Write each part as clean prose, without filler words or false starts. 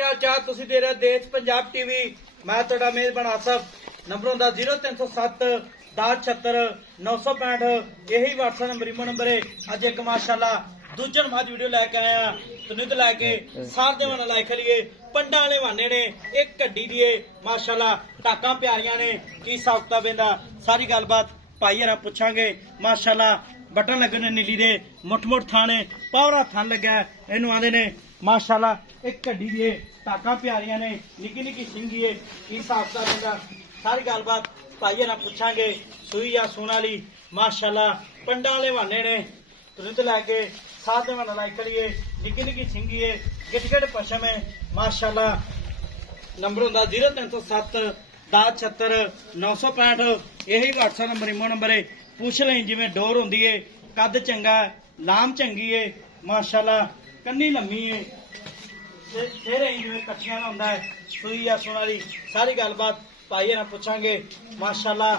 ਕੀ ਹਾਲ ਚਾਲ ਤੁਸੀਂ ਦੇ ਰਹੇ ਦੇਸ਼ ਪੰਜਾਬ ਟੀਵੀ ਮੈਂ ਤੁਹਾਡਾ ਮੇਜ਼ਬਾਨ ਆਸਫ ਨੰਬਰ ਹੁੰਦਾ 0307 1076 965 ਇਹੀ WhatsApp ਨੰਬਰ ਇਮੋ ਨੰਬਰ ਹੈ ਅੱਜ ਇੱਕ ਮਾਸ਼ਾਅੱਲਾ ਦੂਜਣ ਮਾਜ ਵੀਡੀਓ ਲੈ ਕੇ ਆਇਆ ਤੁਨਿਤ ਲੈ ਕੇ ਸਾਰ ਦੇ ਵਾਲਾ ਲਾਇਕ ਲਈਏ ਪੰਡਾਂ ਵਾਲੇ ਵਾਨੇ ਨੇ ਇੱਕ ਗੱਡੀ ਦੀਏ ਮਾਸ਼ਾਅੱਲਾ ਟਾਕਾਂ ਪਿਆਰੀਆਂ ਨੇ ਕੀ ਸਾਖਤਾ ਬੰਦਾ ਸਾਰੀ ਗੱਲਬਾਤ ਭਾਈ ਹਰਾਂ ਪੁੱਛਾਂਗੇ ਮਾਸ਼ਾਅੱਲਾ बटन लगे ने नीली दे मुठ मुठ थाने पावरा थान लगा इनू आंदे ने माशाअल्लाह एक गड्डी दी टाका प्यारियां ने निकी निकी सिंगी है की हिसाब दा बंदा सारी गलबात भाई ना पूछांगे सूई या सोना ली माशाअल्लाह पंडा वाले वाने ने तुरंत लैके साथ में वाला लाइक करिए निकी निकी सिंगी है गिट पशम है माशाअल्लाह नंबर हुंदा 0307 1076 965 यही WhatsApp नंबर इमो नंबर है पूछ लें जिमें डोर होंगी है कद चंगा लाम चंगी है माशाअल्लाह कन्नी लम्मी है चेहरे जिमें कट्ठियां होंदा है सुई या सोनाली सारी गलबात भाई ना पूछांगे माशाअल्लाह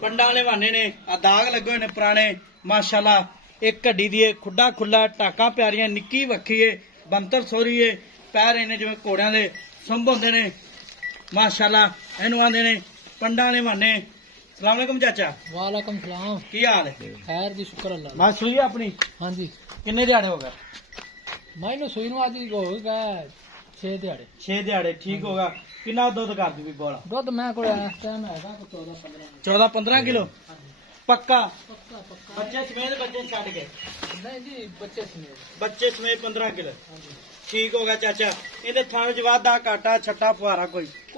पंडा वाले वाने ने आ दाग लगे हुए ने पुराने माशाअल्लाह एक गड्डी दी खुड्डा खुला टाका प्यारियां निक्की वक्खी है बंतर सोरी है पैर इन्हें जिमें घोड़ियां दे संभ होंदे ने माशाअल्लाह इनू आंदे ने पंडा वाले वाने सलाम अलैकुम चाचा वालेकुम सलाम की हाल है खैर जी शुक्र अल्लाह मैं सुई अपनी हाँ जी किन्ने दिहाड़े हो गए मैनू सुई नु अज हो गए 6 दिहाड़े 6 दिहाड़े ठीक होगा कितना दुध कर दी बोला दुध मैं को इस टाइम हैगा 14-15 किलो पक्का पक्का पक्का बच्चे समेत बच्चे छड़ के नहीं जी बच्चे समेत 15 किलो ठीक होगा चाचा इहदे थाने च वाधा घाटा छट्टा फुहारा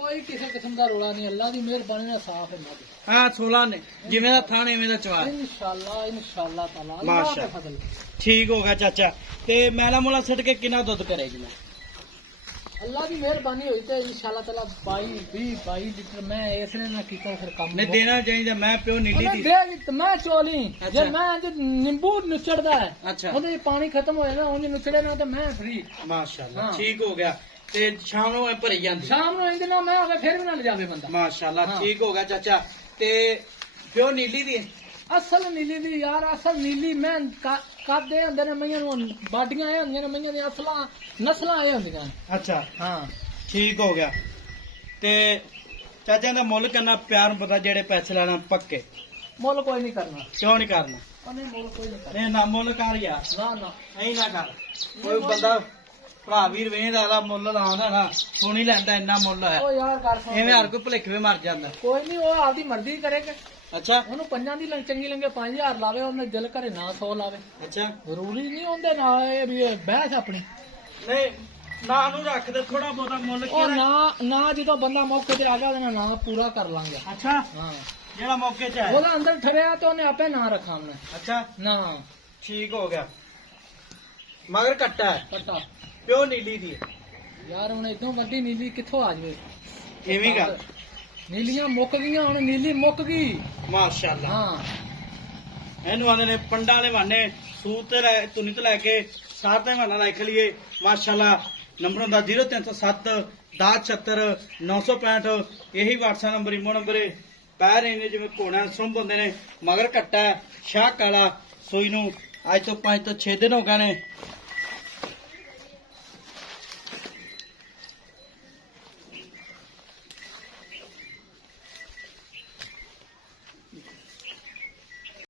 कोई किसी किस्म का रोला नहीं अल्लाह की मेहरबानी नाल साफ है मद हाँ 16 ने जिवें दा थाने इवें दा चवा इंशाअल्लाह ताला अल्लाह माशा का फजल ठीक होगा चाचा ते मैला मोला सट के कितना दुध करेगी मैं अल्लाह की मेहरबानी हुई तो इंशाअल्लाह ताला 22 लीटर मैं इसने ना कीता फिर काम नहीं देना चाहिए मैं प्यो नीली दी दे मैं चोली अच्छा। जे मैं जो नींबू नुचड़दा है अच्छा ओदे पानी खत्म हो जाना उंज नुचड़े ना तो मैं फ्री माशाअल्लाह हाँ। ठीक हो गया ते शाम ਨੂੰ ਭਰੀ ਜਾਂਦੀ शाम ਨੂੰ इंज ना मैं होवे फिर भी ना ले जावे बंदा माशाअल्लाह हाँ। ठीक होगा चाचा ते प्यो नीली दी असल नीली दी यार असल नीली मैं कादे होंदे ने मैयां नु बाडियां आए होंदियां ने मैयां दी असला नस्लां आए होंदियां अच्छा हां ठीक हो गया ते चाचा दा मुੱਲ करना प्यार पता जेड़े पैसे लेना पक्के मुल कोई नहीं करना क्यों नहीं करना नहीं मुल कोई नहीं करना नहीं ना मुੱਲ कर यार ना ना नहीं ना कर कोई बंदा ਭਰਾ ਵੀਰ ਵੇਂਦ ਆਲਾ ਮੁੱਲ ਲਾਉਂਦਾ ਨਾ ਸੁਣੀ ਲੈਂਦਾ ਇੰਨਾ ਮੁੱਲ ਹੈ ओ यार कर ਐਵੇਂ ਹਰ ਕੋਈ ਭੁਲੇਖੇ ਮਰ ਜਾਂਦਾ कोई नहीं वो आपदी मर्जी करेगा ਅੱਛਾ ਉਹਨੂੰ ਪੰਜਾਂ ਦੀ ਚੰਗੀ ਲੰਗੇ 5000 ਲਾਵੇ ਉਹਨੇ ਦਿਲ ਕਰੇ ਨਾ 100 ਲਾਵੇ ਅੱਛਾ ਜ਼ਰੂਰੀ ਨਹੀਂ ਹੁੰਦੇ ਨਾ ਇਹ ਵੀ ਇਹ ਬਹਿਸ ਆਪਣੀ ਨਹੀਂ ਨਾ ਨੂੰ ਰੱਖ ਦੇ ਥੋੜਾ ਬਹੁਤਾ ਮੁੱਲ ਉਹ ਨਾ ਜਦੋਂ ਬੰਦਾ ਮੌਕੇ ਤੇ ਆ ਗਿਆ ਉਹਦਾ ਨਾ ਪੂਰਾ ਕਰ ਲਾਂਗੇ ਅੱਛਾ ਹਾਂ ਜਿਹੜਾ ਮੌਕੇ 'ਚ ਹੈ ਉਹਦਾ ਅੰਦਰ ਠਰਿਆ ਤਾਂ ਉਹਨੇ ਆਪੇ ਨਾ ਰੱਖਾ ਉਹਨੇ ਅੱਛਾ ਨਾ ਠੀਕ ਹੋ ਗਿਆ ਮਗਰ ਕੱਟਾ ਹੈ ਪਟਾ ਪਿਓ ਨੀਲੀ ਦੀ ਹੈ ਯਾਰ ਹੁਣ ਇਦੋਂ ਗੱਡੀ ਨੀਲੀ ਕਿੱਥੋਂ ਆ ਜਵੇ ਐਵੇਂ ਗੱਲ ਨੀਲੀਆਂ ਮੁੱਕ ਗਈਆਂ ਹੁਣ ਨੀਲੀ ਮੁੱਕ ਗਈ ਮਾਸ਼ਾਅੱਲਾ ਹਾਂ ਇਹਨੂੰ ਆਂਦੇ ਨੇ ਪੰਡਾਂ ਵਾਲੇ ਵਾਨੇ ਸੂਤ ਤੇ ਲੈ ਤੁਨੀ ਤੋਂ ਲੈ ਕੇ ਸਾਰ ਤੇ ਵਾਨਾ ਲਿਖ ਲਈਏ ਮਾਸ਼ਾਅੱਲਾ ਨੰਬਰ ਹੁੰਦਾ 0307 1076 965 ਇਹੀ WhatsApp ਨੰਬਰ ਇਮੋ ਨੰਬਰ ਹੈ ਪੈਰ ਇਹਨੇ ਜਿਵੇਂ ਘੋੜਾ ਸੁੰਭ ਹੁੰਦੇ ਨੇ ਮਗਰ ਕੱਟਾ ਸ਼ਾਹ ਕਾਲਾ ਸੂਈ ਨੂੰ ਅੱਜ ਤੋਂ 5 ਤੋਂ 6 ਦਿਨ ਹੋ ਗਏ ਨੇ